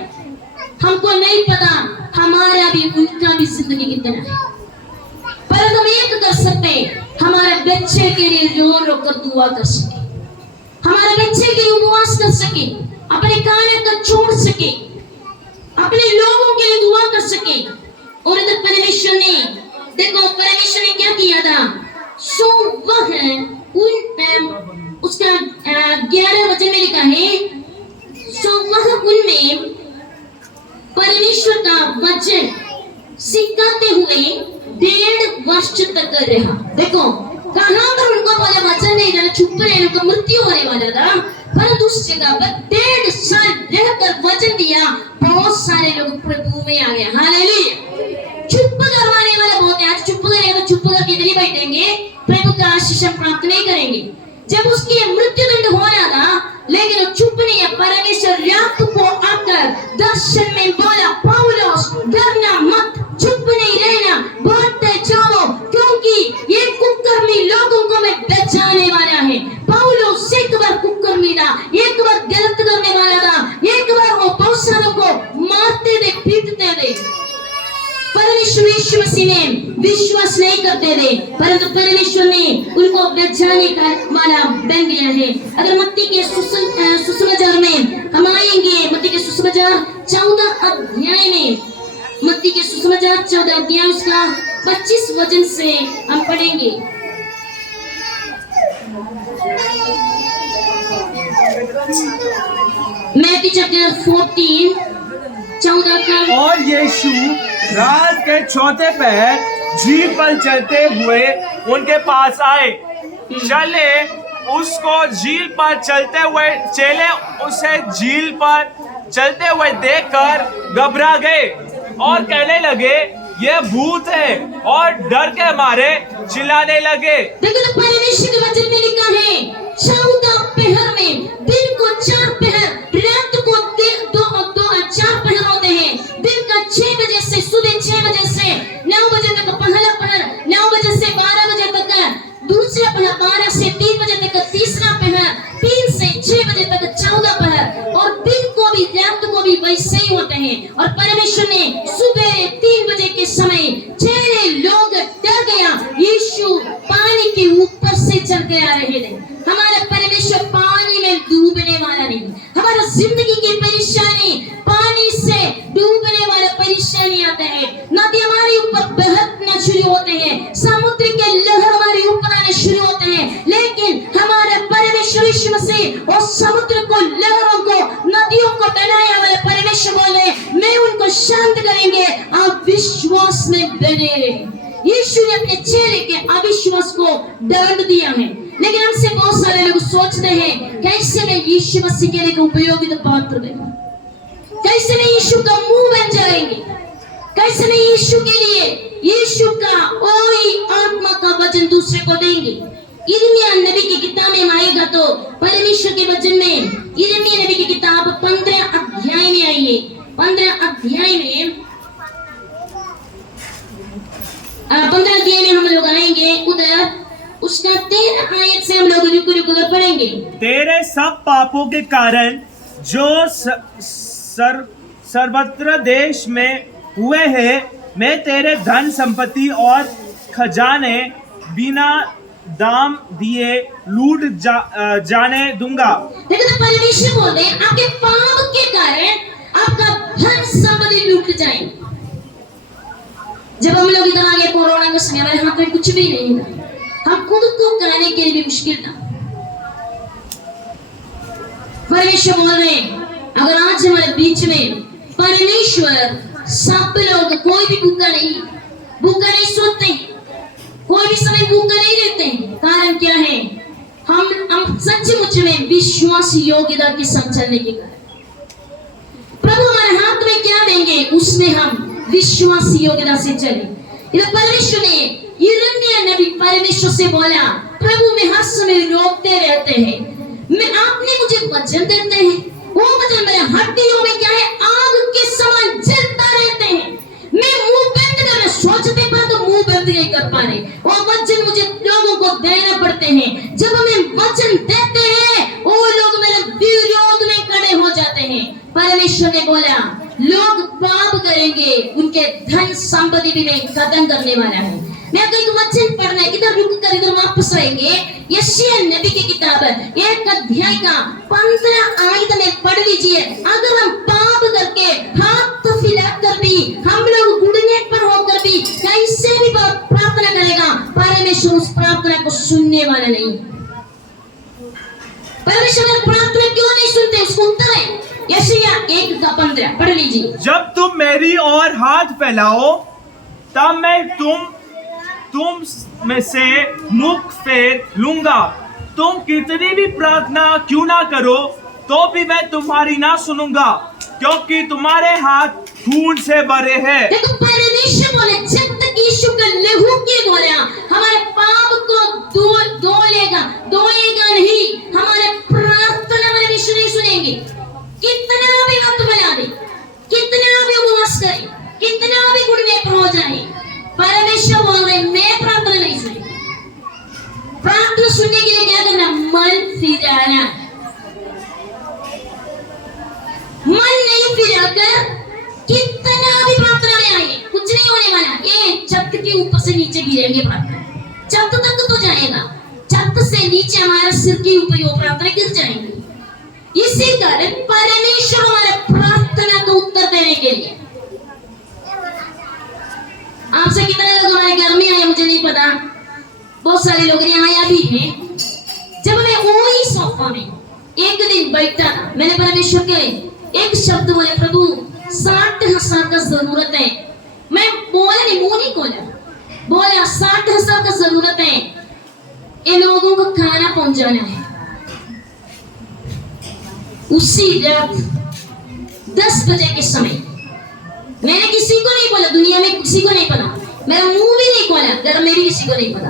हमको नहीं पता हमारा भी उनका भी जिंदगी कितना है। पर हम एक कर सकते हैं, हमारे बच्चे के लिए रो रो कर दुआ कर सके, हमारे बच्चे के लिए उपवास कर सके, अपने खाने का छोड़ सके, अपने लोगों के लिए दुआ कर सके। और इधर परमेश्वर ने देखो, परमेश्वर ने क्या किया था, सो वह उन उसका 11 वचन में लिखा है, सो वह उनमें परमेश्वर का वचन सिखाते हुए 1.5 वर्ष तक रहा। देखो कहां पर उनको बोला वचन नहीं देना, चुप रहने को मृत्यु होने वाला था, परंतु उस जगह पर 1.5 साल रहकर वचन दिया, बहुत सारे लोग प्रभु में आ गए। हालेलुया। चुप करवाने वाले बहुत है, आज चुप करेंगे तो चुप करके नहीं बैठेंगे, प्रभु का आशीष प्राप्त नहीं करेंगे। जब उसकी मृत्यु दंड होना था, लेकिन वो चुप नहीं है। परमेश्वर रात को आकर दर्शन में बोला, पौलुस डरना मत, चुप नहीं रहना, बोलते जाओ, क्योंकि ये कुकर्मी लोगों को मैं बचाने वाला है। पौलुस एक बार कुकर्मी था, एक बार गलत करने वाला था, एक बार वो बहुत सारों को मारते थे, पीटते थे, परमेश्वर यीशु मसीह में विश्वास नहीं करते थे, परंतु परमेश्वर ने उनको बचाने का माला बन गया है। अगर मत्ती के सुसमाचार में हम आएंगे, मत्ती के सुसमाचार 14 अध्याय में, मत्ती के सुसमाचार 14 अध्याय उसका 25 वचन से हम पढ़ेंगे। मैथ्यू चैप्टर 14 14 का। और यीशु रात के चौथे पहर झील पर चलते हुए उनके पास आए। चले उसको झील पर चलते हुए, चेले उसे झील पर चलते हुए देखकर घबरा गए और कहने लगे ये भूत है, और डर के मारे चिल्लाने लगे। देखो तो परमेश्वर के वचन में लिखा है, 14 पहर में, दिन को 4 पहर, रात को 4 पहर होते हैं। दिन का 6 बजे से सुबह 6 बजे से 9 बजे तक पहला पहर, 9 बजे से 12 बजे तक दूसरा पहर, 12 से 3 बजे तक तीसरा पहर, 3 से 6 बजे तक 14 पहर, और दिन को भी रात को भी वैसे ही होते हैं। और परमेश्वर ने सुबह 3 बजे के समय चेले लोग डर गया, यीशु पानी के ऊपर से चल के आ रहे थे। हमारा परमेश्वर पानी में डूबने वाला नहीं, हमारा जिंदगी की परेशानी पानी से डूबने वाला परेशानी आता है। नदी हमारे ऊपर बहना शुरू होते हैं, समुद्र के लहर हमारे ऊपर आने शुरू होते हैं, लेकिन हमारे परमेश्वर यीशु मसीह उस समुद्र को, लहरों को, नदियों को बनाया वाला परमेश्वर बोले मैं उनको शांत करेंगे, आप विश्वास में बने रहे। यीशु ने अपने चेले के अविश्वास को दंड दिया है, लेकिन हमसे बहुत सारे लोग सोचते हैं कैसे मैं यीशु मसीह के लिए उपयोगित पात्र बनूं, कैसे मैं यीशु का मुंह बन जाएंगे, कैसे मैं यीशु के लिए, यीशु का कोई आत्मा का वचन दूसरे को देंगे। यिर्मयाह नबी की किताब में आएगा तो परमेश्वर के वचन में यिर्मयाह नबी की किताब 15 अध्याय में आइए। 15 अध्याय में हम लोग आएंगे उधर, उसका 13 आयत से हम लोग रुक कर पढ़ेंगे। तेरे सब पापों के कारण जो सर्वत्र देश में हुए हैं, मैं तेरे धन संपत्ति और खजाने बिना दाम दिए लूट जाने दूंगा। देखो तो परमेश्वर बोल रहे हैं आपके पाप के कारण आपका धन संपत्ति लूट जाए। जब हम लोग इधर आगे कोरोना के समय हमारे हाथ में कुछ भी नहीं था, हम खुद को कराने के लिए भी मुश्किल था। परमेश्वर बोल रहे हैं अगर आज हमारे बीच में परमेश्वर, सब लोग कोई भी भूखा नहीं सोते, कोई भी समय भूखा नहीं रहते। कारण क्या है? हम सचमुच में विश्वास योग्यता की संचलने के कारण प्रभु हमारे हाथ में क्या देंगे उसमें हम विश्वास योग्यता से चले। परमेश्वर ने यिर्मयाह नबी परमेश्वर से बोला, प्रभु मैं हर समय रोकते रहते हैं, मैं आपने मुझे वचन देते हैं, वो वचन मेरे हड्डियों में क्या है? आग के समान जलता रहते हैं। मैं मुंह बंद करना सोचते पर तो मुंह बंद नहीं कर पा रहे। वो वचन मुझे लोगों को देना पड़ते हैं। जब हमें वचन देते हैं वो लोग मेरे विरोध में खड़े हो जाते हैं। परमेश्वर ने बोला लोग पाप करेंगे, उनके धन संपत्ति भी मैं खत्म करने वाला हूँ। मैं आपको एक वचन पढ़ना है, इधर रुक कर इधर वापस आएंगे। यशायाह नबी की किताब 1 अध्याय का 15 आयत में पढ़ लीजिए। अगर हम पाप करके हाथ फैलाकर भी, हम लोग गुड़ने पर होकर भी कैसे भी प्रार्थना करेगा, परमेश्वर उस प्रार्थना को सुनने वाला नहीं। परमेश्वर प्रार्थना क्यों नहीं सुनते, उसको उत्तर है यशायाह 1 का 15 पढ़ लीजिए। जब तुम मेरी ओर हाथ फैलाओ तब मैं तुम में से मुख फेर लूंगा। तुम कितनी भी प्रार्थना क्यों ना करो तो भी मैं तुम्हारी ना सुनूंगा, क्योंकि तुम्हारे हाथ खून से भरे हैं। देखो परमेश्वर बोले जब तक यीशु का लहू के द्वारा हमारे पाप को धोएगा नहीं, हमारे प्रार्थना परमेश्वर नहीं सुनेंगे। कितना भी वक्त बना दे, कितना भी उपवास करे, कितना भी गुड़ने पर हो जाए, परमेश्वर बोल रहे मैं प्रार्थना नहीं सुनी। प्रार्थना सुनने के लिए क्या करना? मन फिराना। मन नहीं फिराकर कितना भी प्रार्थना में आए कुछ नहीं होने वाला। ये छत के ऊपर से नीचे गिरेंगे प्रार्थना, छत तक तो जाएगा, छत से नीचे हमारे सिर के ऊपर वो प्रार्थना गिर जाएंगी। इसी कारण परमेश्वर हमारे प्रार्थना को उत्तर देने के लिए, आपसे कितने लोग हमारे घर में आए मुझे नहीं पता, बहुत सारे लोग ने आया भी है। जब मैं वही सोफा में एक दिन बैठा था, मैंने परमेश्वर के एक शब्द बोले, प्रभु 60,000 का जरूरत है। मैं बोला नहीं, मुंह नहीं खोला, बोला 60,000 का जरूरत है, इन लोगों को खाना पहुंचाना है। उसी रात 10 बजे के समय मैंने किसी को नहीं बोला, दुनिया में किसी को नहीं पता, मेरा मुंह भी नहीं खोला, घर में भी किसी को नहीं पता,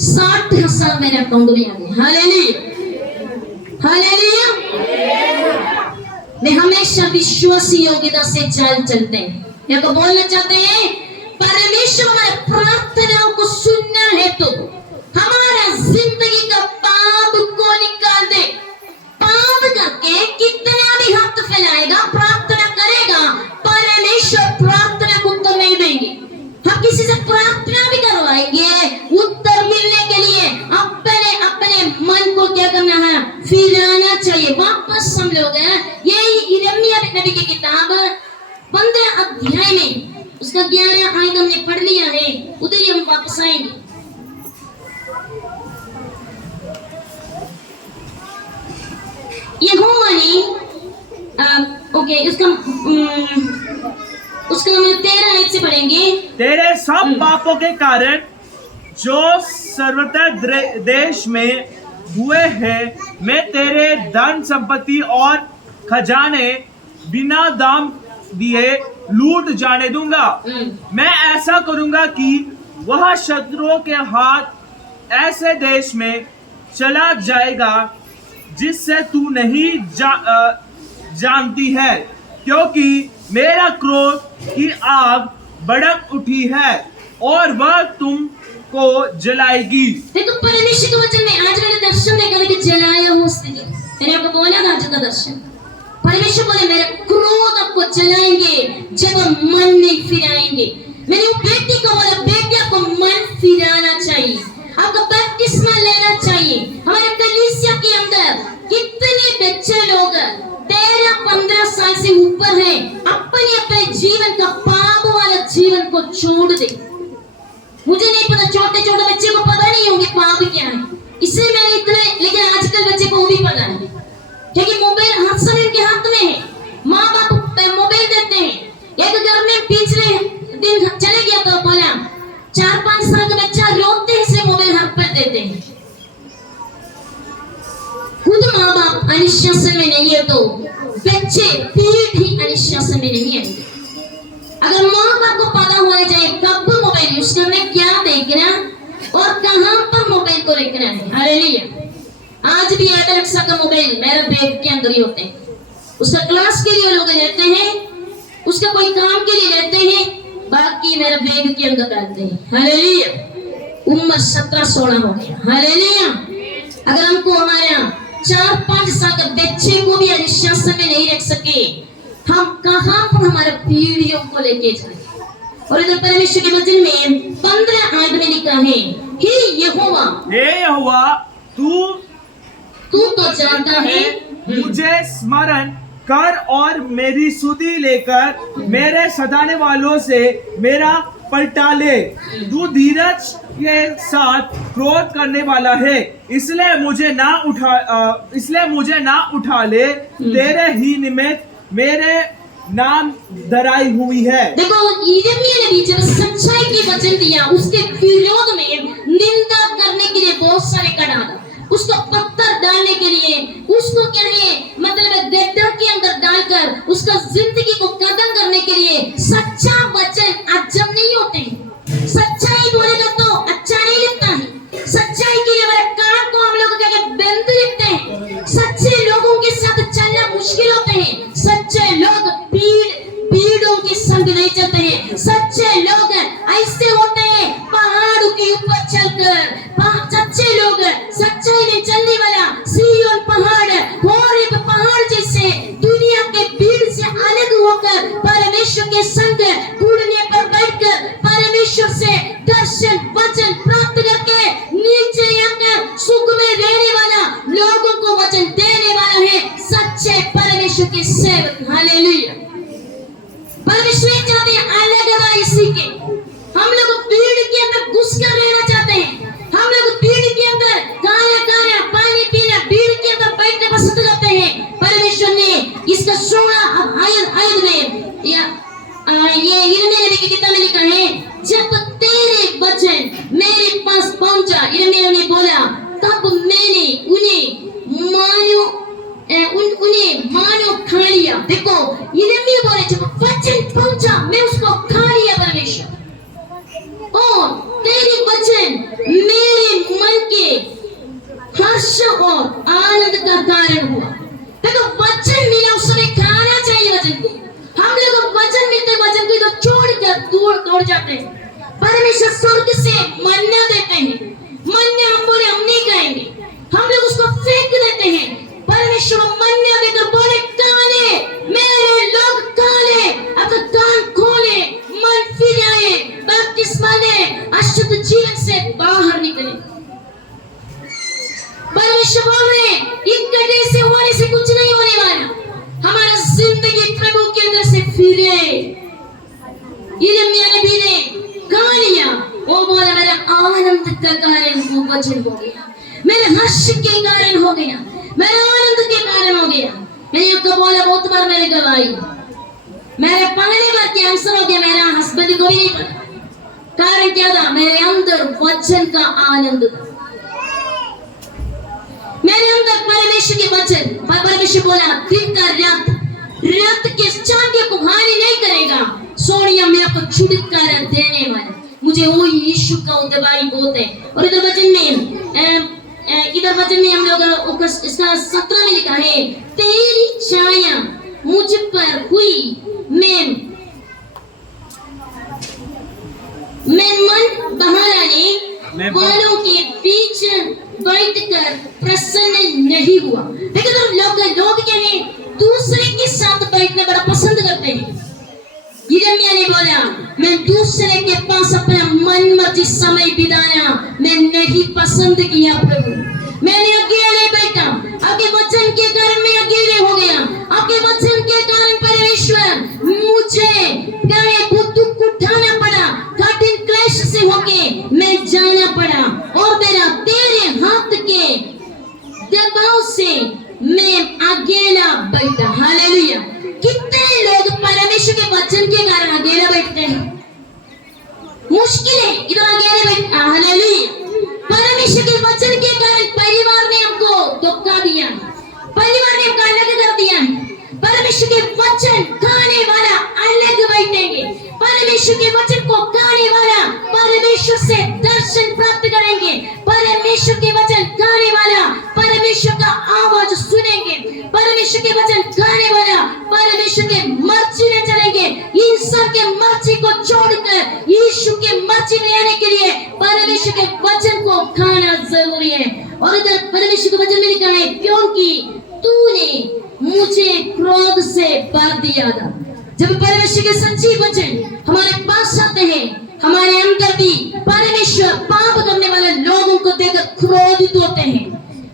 60,000 मेरे अकाउंट में आ गए। Hallelujah, hallelujah. मैं हमेशा विश्वासी योग्यता से चलते हैं। मेरे को बोलना चाहते हैं परमेश्वर हमारे प्रार्थनाओं को सुनना है तो हमारा जिंदगी का पाप को निकाल दे। पाप करके कितना भी हाथ फैलाएगा, प्रार्थना करेगा, परमेश्वर प्रार्थना को उत्तर नहीं देंगे। हम किसी से प्रार्थना भी करवाएंगे, उत्तर मिलने के लिए अपने मन को क्या करना है? फिराना चाहिए। वापस हम लोग यही यिर्मयाह नबी की किताब 15 अध्याय में उसका 11 आयत हमने पढ़ लिया है, उधर ही हम वापस आएंगे। यहोवा ने ओके उसका हम 13 आयत से पढ़ेंगे। तेरे सब पापों के कारण जो सर्वत्र देश में हुए हैं, मैं तेरे धन संपत्ति और खजाने बिना दाम दिए लूट जाने दूंगा। मैं ऐसा करूंगा कि वह शत्रुओं के हाथ ऐसे देश में चला जाएगा जिससे तू नहीं जानती है, क्योंकि मेरा क्रोध की आग भड़क उठी है और वह तुमको जलाएगी। देखो परमेश्वर के वचन में आज मैंने दर्शन देखा कि जलाया हो स्थिति, मैंने आपको बोला ना आज का दर्शन। परमेश्वर बोले मेरा क्रोध आपको जलाएंगे जब हम मन नहीं फिराएंगे। मैंने वो बेटी को बोला बेटी आपको मन फिराना चाहिए, आपको बपतिस्मा लेना चाहिए। हमारे कलीसिया के अंदर कितने बच्चे लोग 13-15 साल से ऊपर हैं, अपने जीवन का पाप वाला जीवन को छोड़ दे। मुझे नहीं पता, छोटे छोटे बच्चे को पता नहीं होंगे पाप क्या है, इसलिए मैंने इतने, लेकिन आजकल बच्चे को वो भी पता है क्योंकि मोबाइल हाथ इनके हाथ में है। माँ बाप मोबाइल देते हैं। एक घर में पिछले दिन चले गया तो बोला 4-5 साल का बच्चा रोते हैं से मोबाइल हाथ पर देते हैं। खुद माँ बाप अनुशासन में नहीं है तो बच्चे पीढ़ी अनुशासन में नहीं आएंगे। अगर माँ बाप को पता होना चाहिए कब मोबाइल यूज करना, क्या देखना और कहां पर मोबाइल को रखना है। हालेलुया। आज भी एलेक्सा का मोबाइल मेरे बैग के अंदर ही होते हैं। उसका क्लास के लिए लोग लेते हैं, उसका कोई काम के लिए लेते हैं, बाकी मेरे बैग के अंदर डालते हैं। हालेलुया। उम्र 17-16 हो गया। हालेलुया। अगर हमको हमारा 4-5 साल का बच्चे को भी अनुशासन में नहीं रख सके, हम कहां पर हमारे पीढ़ियों को लेके जाए। और इधर परमेश्वर के वचन में 15 आयत में लिखा है, हे यहोवा तू तो जानता है, मुझे स्मरण कर और मेरी स्तुति लेकर मेरे सताने वालों से मेरा पलटा ले। तू धीरज के साथ क्रोध करने वाला है, इसलिए मुझे ना उठा ले। तेरे ही निमित्त मेरे नाम धराई हुई है। देखो यिर्मयाह ने भी जब सच्चाई की वचन दिया, उसके विरोध में निंदा करने के लिए बहुत सारे कड़ा, उसको पत्थर डालने के लिए, उसको क्या है मतलब गड्ढा के अंदर डालकर उसका जिंदगी को खत्म करने के लिए। सच्चा वचन अजब नहीं होते हैं। सच्चाई बोलेगा तो अच्छा नहीं लगता है। सच्चाई के लिए हमारे कान को हम लोग क्या बंद रखते हैं। सच्चे लोगों के साथ चलना मुश्किल होते हैं। सच्चे लोग पीड़ों के संग नहीं चलते हैं। सच्चे लोग ऐसे होते हैं पहाड़ों के ऊपर चलकर। सच्चे लोग सच्चाई में चलने वाला सिय्योन पहाड़ और एक पहाड़ जैसे दुनिया के भीड़ से अलग होकर परमेश्वर के संग घुटने पर बैठकर परमेश्वर से दर्शन वचन प्राप्त करके नीचे आकर सुख में रहने वाला, लोगों को वचन देने वाला है सच्चे परमेश्वर के सेवक। हालेलुया। परमेश्वर चाहते हैं अलग अलग इसी के। हम लोग भीड़ के अंदर घुस कर रहना चाहते हैं। हम लोग भीड़ के अंदर खाना पानी पीना, भीड़ के अंदर बैठना पसंद करते हैं। परमेश्वर ने इसका 16 आयत में ये यिर्मयाह नबी की किताब में लिखा है, जब तेरे वचन मेरे पास पहुंचा, यिर्मयाह ने बोला, तब मैंने उन्हें मानो खा लिया। देखो यिर्मयाह बोले जब वचन पहुंचा मैं उसको खा लिया परमेश्वर, और तेरे वचन मेरे मन के हर्ष और आनंद का कारण हुआ। देखो वचन मिला उस समय खाना चाहिए वचन को। हम लोग वचन मिलते वचन को तो छोड़कर दूर जाते हैं। परमेश्वर स्वर्ग से मन्ना देते हैं, मन्ना हम बोले हम नहीं खाएंगे, हम लोग उसको फेंक देते हैं। परमेश्वर मन्ना देकर बोले काले मेरे लोग काले, अब कान खोले, मन फिराए, बपतिस्मा ले, अशुद्ध जीवन से बाहर निकले। परमेश्वर बोल रहे एक गड्ढे से होने से कुछ नहीं होने वाला। हमारा जिंदगी प्रभु के अंदर से फिरे। यिर्मयाह नबी ने गा लिया, वो बोला मेरा आनंद का कारण वो वचन हो गया, मेरे हर्ष के कारण हो गया, मेरे आनंद के कारण हो गया। मैंने आपको बोला बहुत बार मैंने गवाही, मेरे पढ़ने पर कैंसर हो गया, मेरा हस्बैंड को भी नहीं पता। कारण क्या था? मेरे अंदर वचन का आनंद था, मेरे अंदर परमेश्वर के वचन। परमेश्वर बोला दिन का रात के चांदी को हानि नहीं करेगा, सोनिया मैं आपको छुटकारा देने वाला। मुझे मुझे वो यीशु का दवाई बोलते हैं। और इधर वचन में हम लोग इसका 17 में लिखा है, तेरी छाया मुझ पर हुई, मैं मन बहाने वालों के बीच बैठकर प्रसन्न नहीं हुआ। देखिए तो लोग क्या है, दूसरे के साथ बैठना बड़ा पसंद करते हैं। यिर्मयाह ने बोला, मैं दूसरे के पास अपना मन मर्जी समय बिताना मैं नहीं पसंद किया प्रभु। मैंने अकेले बैठा, आपके वचन के कारण मैं अकेले हो गया। आपके वचन के कारण परमेश्वर मुझे दुख उठाना पड़ा, कठिन क्लेश से होके मैं जाना पड़ा, और मेरा तेरे हाथ के दबाव से मैं अकेला बैठा। हालेलुया। कितने लोग परमेश्वर के वचन के कारण अकेला बैठते हैं। मुश्किल है इधर अकेले बैठना। हालेलुया। परमेश्वर के वचन के कारण परिवार ने हमको धोखा दिया, परिवार ने हमको अलग कर दिया। परमेश्वर के वचन खाने वाला अलग बैठेंगे, परमेश्वर के वचन को खाने वाला परमेश्वर से दर्शन प्राप्त करेंगे, परमेश्वर के वचन खाने वाला परमेश्वर का आवाज सुनेंगे, परमेश्वर के वचन खाने वाला परमेश्वर के मर्जी में चलेंगे। इंसान के मर्जी को छोड़कर यीशु के मर्जी में आने के लिए परमेश्वर के वचन को खाना जरूरी है। और इधर परमेश्वर के वचन में लिखा है, क्योंकि तूने मुझे क्रोध से भर दिया था। जब परमेश्वर के सच्ची वचन हमारे पास आते हैं, हमारे अंदर भी परमेश्वर पाप करने वाले लोगों को देखकर क्रोधित होते हैं।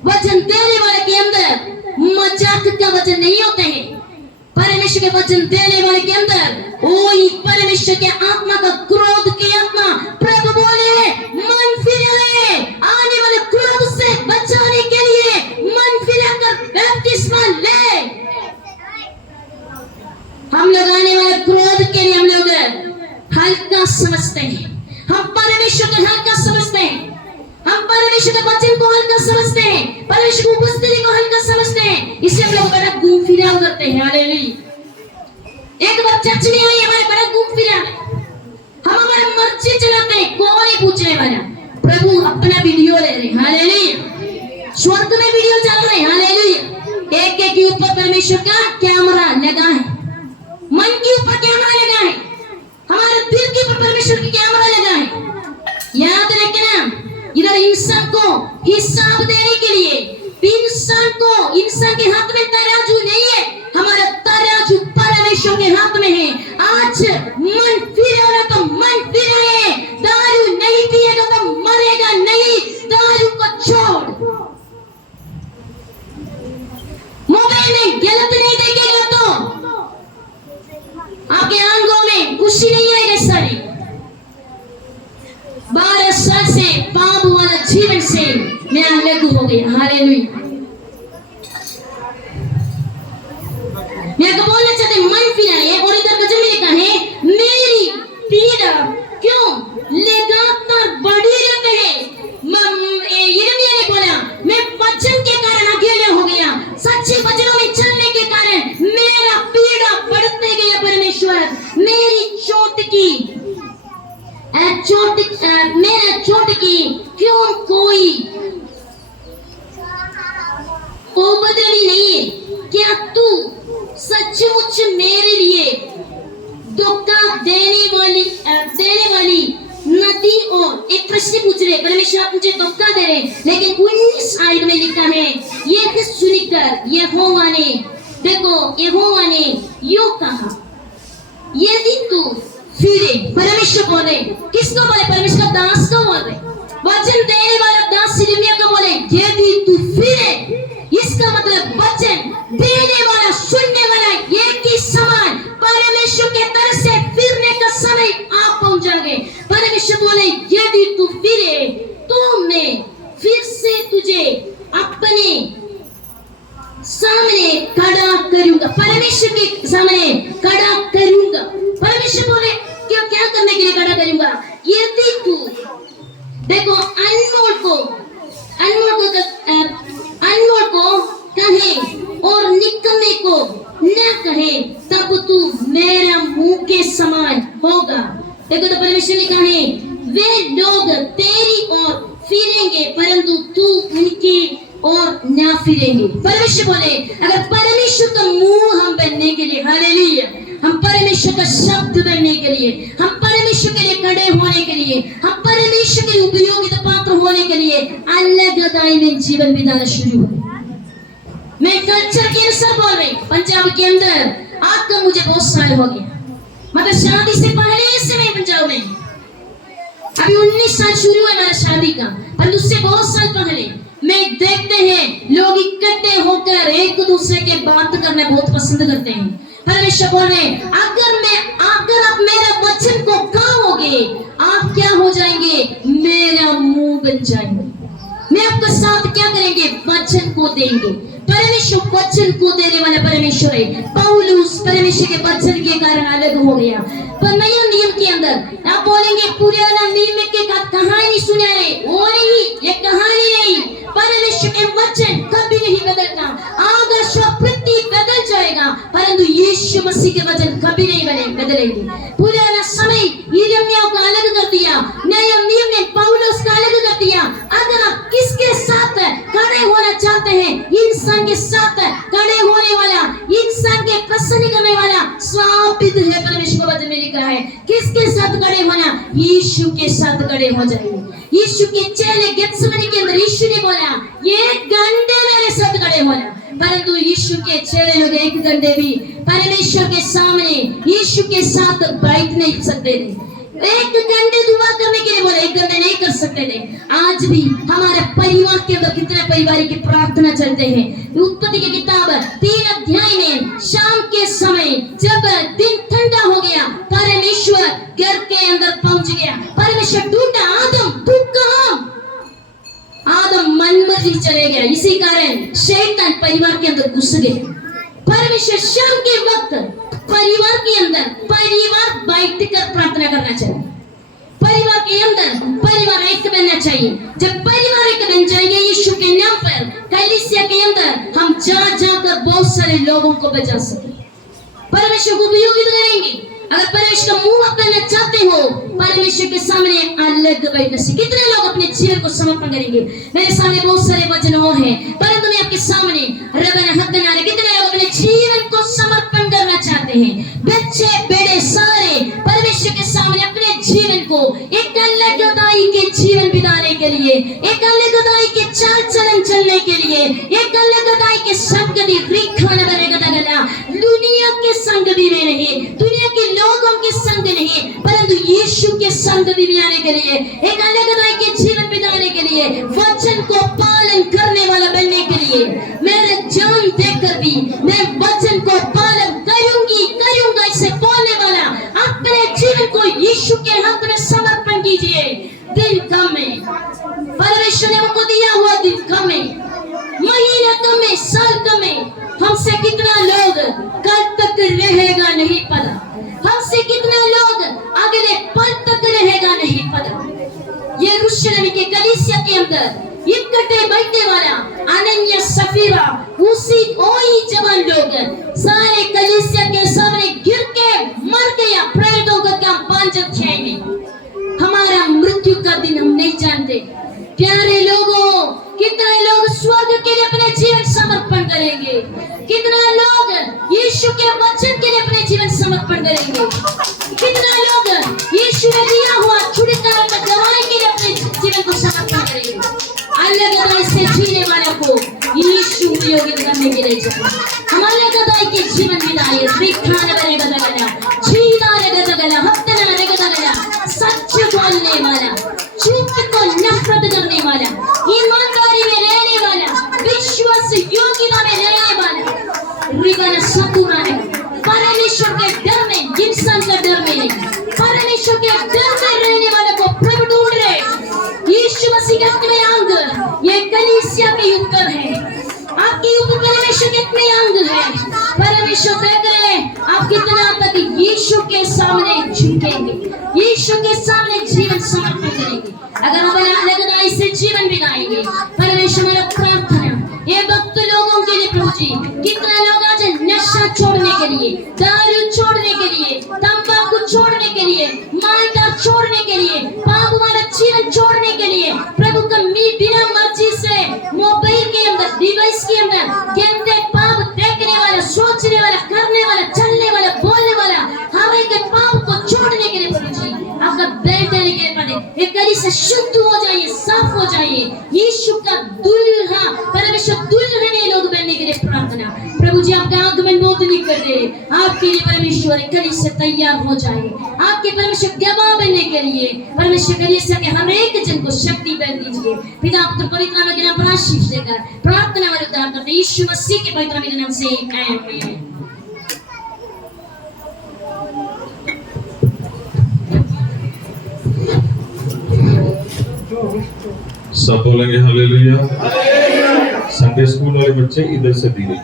वचन देने वाले के अंदर मजाक का वचन नहीं होते हैं। परमेश्वर के वचन देने वाले के अंदर वही परमेश्वर के आत्मा का क्रोध की आत्मा। प्रभु बोले, मन फिराए, आने वाले क्रोध से बचाने के लिए मन फिराकर बपतिस्मा ले। हम लोग आने वाले क्रोध के लिए हम लोग हल्का समझते हैं, हम परमेश्वर को हल्का समझते हैं, हम परमेश्वर के वचन को हल्का समझते हैं, परमेश्वर की उपस्थिति को हल्का समझते हैं, इसलिए हम लोग बड़ा घूम फिराव करते हैं। हालेलुया। एक बार चर्च में आई, हमारे बड़ा घूम फिराव, हम हमारे मर्जी चलाते हैं, कोई पूछने वाला। प्रभु अपना वीडियो ले रहे हैं। हालेलुया। स्वर्ग में वीडियो चल रहे हैं। हालेलुया। एक एक के ऊपर परमेश्वर का कैमरा लगा है, मन के ऊपर कैमरा लगा है, हमारे दिल के ऊपर परमेश्वर की कैमरा लगा है। याद रखना, इधर इंसान को हिसाब देने के लिए इंसान के हाथ में तराजू नहीं है, हमारा तराजू परमेश्वर के हाथ में है। आज मन फिरेगा तो मन फिरे, दारू नहीं पिएगा तो मरेगा नहीं। दारू को छोड़, मोबाइल में गलत नहीं देखेगा तो आपके आंखों में खुशी नहीं आएगी। सारी 12 साल से पाप वाला जीवन से मैं अलग हो गया। हालेलुया। मैं तो बोलना चाहते मन फिराए। और इधर वचन में लिखा है, मेरी पीड़ा क्यों लगातार बढ़ी रहती है। यिर्मयाह ने बोला, मैं वचन के कारण अकेला हो गया, सच्चे वचनों में चलने के कारण मेरा पीड़ा बढ़ते गया। परमेश्वर मेरी मेरा चोट की क्यों कोई बदली नहीं है। क्या तू सचमुच मेरे लिए धोखा देने वाली नदी। और एक प्रश्न पूछ रहे, परमेश्वर आप मुझे धोखा दे रहे, लेकिन 19 आयत में लिखा है, ये सुनकर यहोवा ने यूं कहा, यदि तू फिरे। परमेश्वर बोले, किसको बोले? परमेश्वर दास को बोल रहे, वचन देने वाला दास यिर्मयाह को बोले, यदि तू फिरे। इसका मतलब वचन देने वाला सुनने वाला एक ही समान परमेश्वर के तरफ से फिरने का समय आप पहुंच जाओगे। परमेश्वर बोले, यदि तू फिरे तो मैं फिर से तुझे अपने सामने खड़ा करूंगा, परमेश्वर के सामने खड़ा करूंगा। परमेश्वर बोले, क्या करने के लिए खड़ा करूंगा? यदि तू देखो अनमोल को कहे और निकम्मे को न कहे, तब तू मेरा मुंह के समान होगा। देखो तो परमेश्वर ने कहा है वे लोग तेरी ओर फिरेंगे परंतु तू उनकी और ना फिरेंगे। परमेश्वर बोले अगर परमेश्वर का मुंह हम बनने के लिए, हालेलुया, हम परमेश्वर का शब्द बनने के लिए, हम परमेश्वर के लिए खड़े होने के लिए, हम परमेश्वर के लिए उपयोगिता पात्र होने के लिए अलग में जीवन बिताना शुरू हो। मैं कल्चर के अनुसार बोल रही, पंजाब के अंदर आकर मुझे बहुत साल हो गया, मतलब शादी से पहले से मैं पंजाब में, अभी 19 साल शुरू है मेरा शादी का, पर उससे बहुत साल पहले मैं देखते हैं लोग इकट्ठे होकर एक दूसरे के बात करना बहुत पसंद करते हैं। परमेश्वर बोल रहे अगर आप मेरा वचन को खाओगे आप क्या हो जाएंगे, मेरा मुंह बन जाएंगे। मैं आपका साथ क्या करेंगे, वचन को देंगे। परमेश्वर वचन को देने वाला परमेश्वर है। पौलुस परमेश्वर के वचन के कारण अलग हो गया। पर नया नियम के अंदर आप बोलेंगे पुराना नियम के कहानी सुना है, वो नहीं, ये कहानी नहीं। परमेश्वर के वचन कभी नहीं बदलता। आदर्श पृथ्वी बदल जाएगा परंतु यीशु मसीह के वचन कभी नहीं बदलेंगे। पुराना समय यिर्मयाह को अलग कर दिया, नया नियम में पौलुस का अलग कर दिया। अगर आप किसके साथ खड़े होना चाहते हैं, इंसान के साथ खड़े होने वाला, इंसान के प्रसन्न करने वाला स्वापित है। परमेश्वर वचन में लिखा है किसके साथ खड़े होना, यीशु के साथ खड़े हो जाएंगे। यीशु के चेले गेत्सेमनी के अंदर यीशु ने बोला ये घंटे मेरे साथ खड़े होना, परंतु यीशु के चेले लोग एक घंटे भी परमेश्वर के सामने यीशु के साथ बैठ नहीं सकते थे। एक घंटे दुआ करने के लिए बोले, एक घंटे नहीं कर सकते थे। आज भी हमारे परिवार के अंदर कितने परिवार की प्रार्थना चलते हैं। उत्पत्ति की किताब 3 अध्याय में शाम के समय जब दिन ठंडा हो गया, परमेश्वर घर के अंदर पहुंच गया। परमेश्वर ढूंढा, आदम तू कहां? आदम मनमर्जी चले गया। इसी कारण शैतान परिवार के अंदर घुस गया। परमेश्वर शाम के वक्त परिवार के अंदर परिवार बैठकर प्रार्थना करना चाहिए। परिवार के अंदर परिवार एक बनना चाहिए। जब परिवार एक बन जाएंगे यीशु के नाम पर, कलीसिया के अंदर हम जाकर बहुत सारे लोगों को बचा सके, परमेश्वर को उपयोगित करेंगे। अगर परमेश्वर का मुंह अपनाना चाहते हो, परमेश्वर के सामने अलग बैठने से कितने लोग अपने जीवन को समर्पण करेंगे। मेरे सामने बहुत सारे वचन और हैं, परंतु मैं आपके सामने कितने लोग अपने जीवन को समर्पण करना चाहते हैं। बच्चे बड़े सारे परमेश्वर के सामने अपने जीवन को एक अलगदाई के जीवन बिताने के लिए, एक अलगदाई के चाल चलन चलने के लिए, एक अलगदाई के संगति रिखाना बनेगा दगला, दुनिया के संगति में नहीं, दुनिया के लोगों के संग नहीं, परंतु यीशु के संगति में आने के लिए, एक अलगदाई के जीवन बिताने के लिए, वचन को पालन करने वाला बनने के लिए, मेरे जान देकर भी मैं वचन को पालन करूंगा इसे बोलने वाला अपने जीवन को यीशु के हाथ में समर्पण कीजिए। दिन कम है, परमेश्वर ने हमको दिया हुआ दिन कम है, महीना कम है, साल कम है। हमसे कितना लोग कल तक रहेगा नहीं पता, हमसे कितना लोग अगले पल तक रहेगा नहीं पता। यरूशलेम के कलीसिया के अंदर इकट्ठे बैठने वाला अनन्या सफीरा, उसी वही जवान लोग सारे कलीसिया के सामने गिर के मर गया। प्रेरितों का काम 5 अध्याय में। हमारा मृत्यु का दिन हम नहीं जानते। प्यारे लोगों, कितने लोग स्वर्ग के लिए अपने जीवन समर्पण करेंगे, कितना लोग यीशु के वचन के लिए अपने जीवन समर्पण करेंगे, कितना लोग यीशु ने दिया हुआ छुटकारा का गवाही के लिए अपने जीवन को समर्पण करेंगे। अलग से जीने वाले को यीशु उपयोगित करने के लिए चाहिए। हम अलग के जीवन बिताइए, दिखाने वाले गदगदा, जीना गदगदा, हत्या गदगदा, सच बोलने वाला, झूठ को नफरत करने वाला, ईमानदारी में रहने वाला, विश्वास योग्यता में रहने वाला, रिबन सतुरा है। परमेश्वर के डर में, इंसान का डर में नहीं, परमेश्वर के डर में रहने वाले को प्रभु ढूंढ रहे। यीशु मसीह के कितने अंग, ये कलीसिया के ऊपर है, आपके ऊपर परमेश्वर के कितने अंग है। परमेश्वर देख रहे हैं आप कितना तक यीशु के सामने झुकेंगे, यीशु के सामने जीवन समर्पित करेंगे। अगर हम अलग से जीवन बिताएंगे, परमेश्वर मेरा प्रार्थना ये भक्त लोगों के लिए प्रभु जी, कितना लोग आज नशा छोड़ने के लिए, दारू छोड़ने के लिए, तंबाकू छोड़ने के लिए, मायका छोड़ने के लिए, पाप वाला जीवन छोड़ने के लिए, प्रभु का बिना मर्जी से मोबाइल के अंदर, डिवाइस के अंदर गंदे पाप देखने वाला, सोचने वाला, करने वाला, चलने वाला, बोलने वाला, हमें के पाप को छोड़ने के लिए प्रभु जी आपका ब्लड देने के लिए पड़े, एक गली से शुद्ध हो जाइए, साफ हो जाइए। यीशु का दुल्हा, परमेश्वर दुल्हन ये लोग बनने के लिए प्रार्थना। प्रभु जी आपका आगमन नोदनी कर दे, आपके लिए परमेश्वर गली से तैयार हो जाए, आपके परमेश्वर गवाह बनने के लिए परमेश्वर गली से हर एक जन को शक्ति बन दीजिए। पिता पुत्र पवित्र नाम के नाम पर आशीष देकर प्रार्थना और उद्धार करते यीशु मसीह के पवित्र नाम से आमीन। सब बोलेंगे हालेलुया। संडे स्कूल वाले बच्चे इधर से धीरे